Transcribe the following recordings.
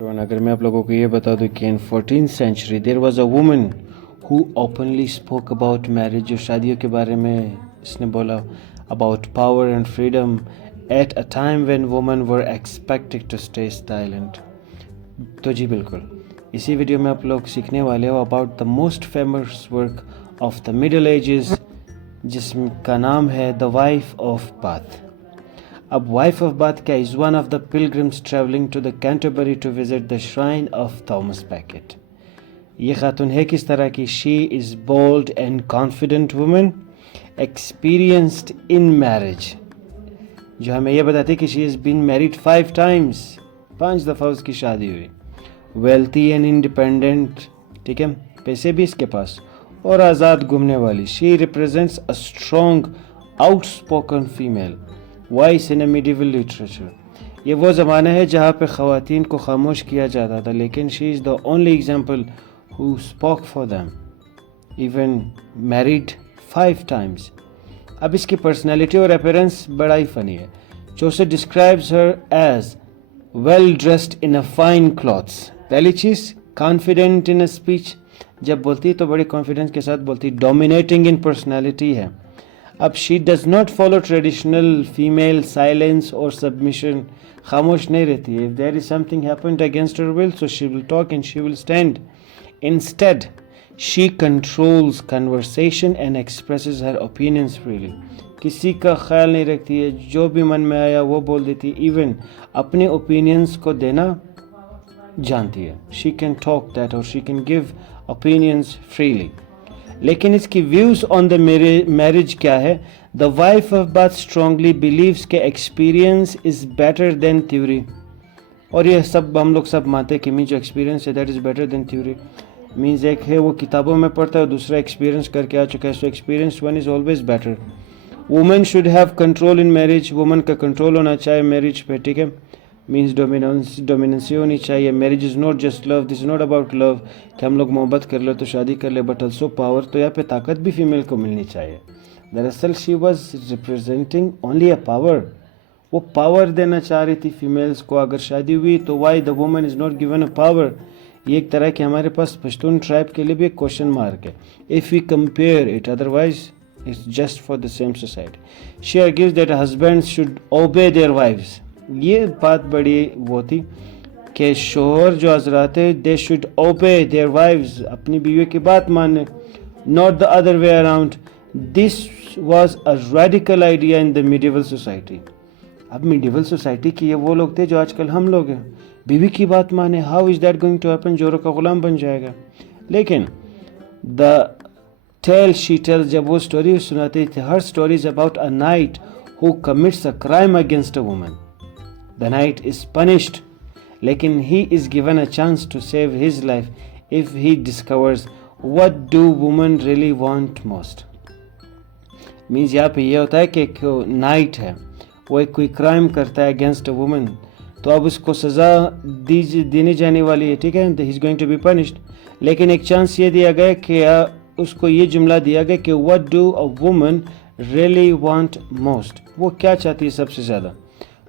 और अगर मैं आप लोगों को ये बता दूं कि in 14th century there was a woman who openly spoke about marriage, जो शादियों के बारे में इसने बोला, about power and freedom at a time when women were expected to stay silent. तो जी बिल्कुल, इसी वीडियो में आप लोग सीखने वाले हो about the most famous work of the middle ages, जिसका नाम है द वाइफ ऑफ बाथ। अब वाइफ ऑफ बाथ क्या, is one of the pilgrims travelling to the Canterbury to visit the shrine of Thomas Becket. ये खातून है किस तरह की? She is bold and confident woman experienced in marriage, जो हमें ये बताती है कि she is been married 5 times, 5 दफ़ा उसकी शादी हुई। वेल्थी एंड इंडिपेंडेंट, ठीक है, पैसे भी इसके पास, और आज़ाद घूमने वाली। She represents a strong outspoken female voice in a medieval literature. ये वो ज़माना है जहाँ पे ख़वातीन को खामोश किया जाता था, लेकिन she is the only example who spoke for them, even married 5 times। अब इसकी पर्सनैलिटी और अपीयरेंस बड़ा ही फ़नी है। Joseph describes her as well dressed in a fine clothes. पहली चीज़, कॉन्फिडेंट इन अ स्पीच, जब बोलती तो बड़ी कॉन्फिडेंस के साथ बोलती। डोमिनेटिंग इन पर्सनैलिटी है। अब she does not follow traditional female silence और सबमिशन, खामोश नहीं रहती है। If there is something happened against her will, so she will talk and she will stand. Instead she controls conversation and expresses her opinions freely. किसी का ख्याल नहीं रखती है, जो भी मन में आया वो बोल देती। इवन अपने ओपिनियंस को देना जानती है। शी कैन टॉक दैट और she can give opinions freely. लेकिन इसकी व्यूज़ ऑन द मैरिज क्या है? The wife of Bath strongly believes के experience is better than theory. और ये सब हम लोग सब मानते हैं कि मीन जो एक्सपीरियंस है that is better than theory. Means एक है वो किताबों में पढ़ता है, दूसरा एक्सपीरियंस करके आ चुका है, so experience one is always better. Women should have control in marriage, women का कंट्रोल होना चाहिए मैरिज पे, ठीक है। मीन्स डोमिनेंसी होनी चाहिए। Marriage is not just love, this is not about love कि हम लोग मोहब्बत कर ले तो शादी कर ले, बट ऑल्सो पावर। तो यहाँ पे ताकत भी फीमेल को मिलनी चाहिए। दरअसल she was representing only a power, वो पावर देना चाह रही थी फीमेल्स को। अगर शादी हुई तो why the woman is not given a power? ये एक तरह की हमारे पास पश्तून ट्राइब के लिए भी एक क्वेश्चन मार्क है। If we compare it, otherwise it's just for the same society. She argues that husbands should obey their wives. ये बात बड़ी वो थी कि शोहर जो हजरात है, they should obey their wives, अपनी बीवी की बात माने, not the other way around. This was a radical idea in the medieval society. अब मिडिवल सोसाइटी के ये वो लोग थे जो आजकल हम लोग हैं। बीवी की बात माने, how is that going to happen? जोरों का गुलाम बन जाएगा। लेकिन द टेल शी टेल्स, जब वो स्टोरी सुनाती थी, हर story is about a knight who commits a crime against a woman. The knight is punished, लेकिन he is given a chance to save his life if he discovers what do women really want most. Means यहाँ पे ये होता है कि night है, वो एक कोई क्राइम करता है अगेंस्ट अ वुमन, तो अब उसको सज़ा देनी जाने वाली है, ठीक है, he is going to be punished. लेकिन एक चांस ये दिया गया कि उसको ये जुमला दिया गया कि what do a woman really want most, वो क्या चाहती है सबसे ज़्यादा।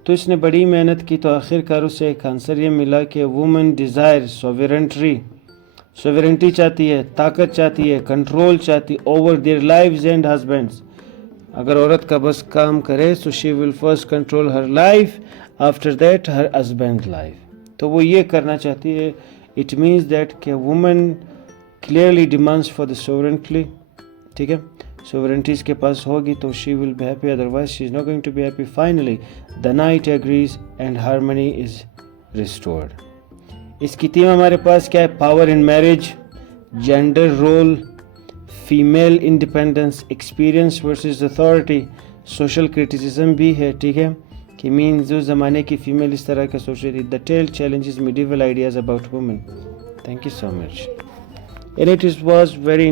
तो इसने बड़ी मेहनत की, तो आखिरकार उसे एक आंसर ये मिला कि वुमेन डिज़ायर सोवरेंटी चाहती है, ताकत चाहती है, कंट्रोल चाहती है over their lives and husbands. अगर औरत का बस काम करे so she will first control her life, after that her husband life. तो वो ये करना चाहती है। इट मीन्स दैट कि women clearly demands for the sovereignty, ठीक है। सोवरेंटी इसके पास होगी तो she will be happy, otherwise she is not going to be happy. Finally the knight agrees and harmony is restored. इसकी थीम हमारे पास क्या है? Power in marriage, gender role, female independence, experience versus authority, social criticism भी है, ठीक है, कि मीन जो ज़माने की फीमेल इस तरह का सोच रही थी। The tale challenges medieval ideas about women. Thank you so much and it was very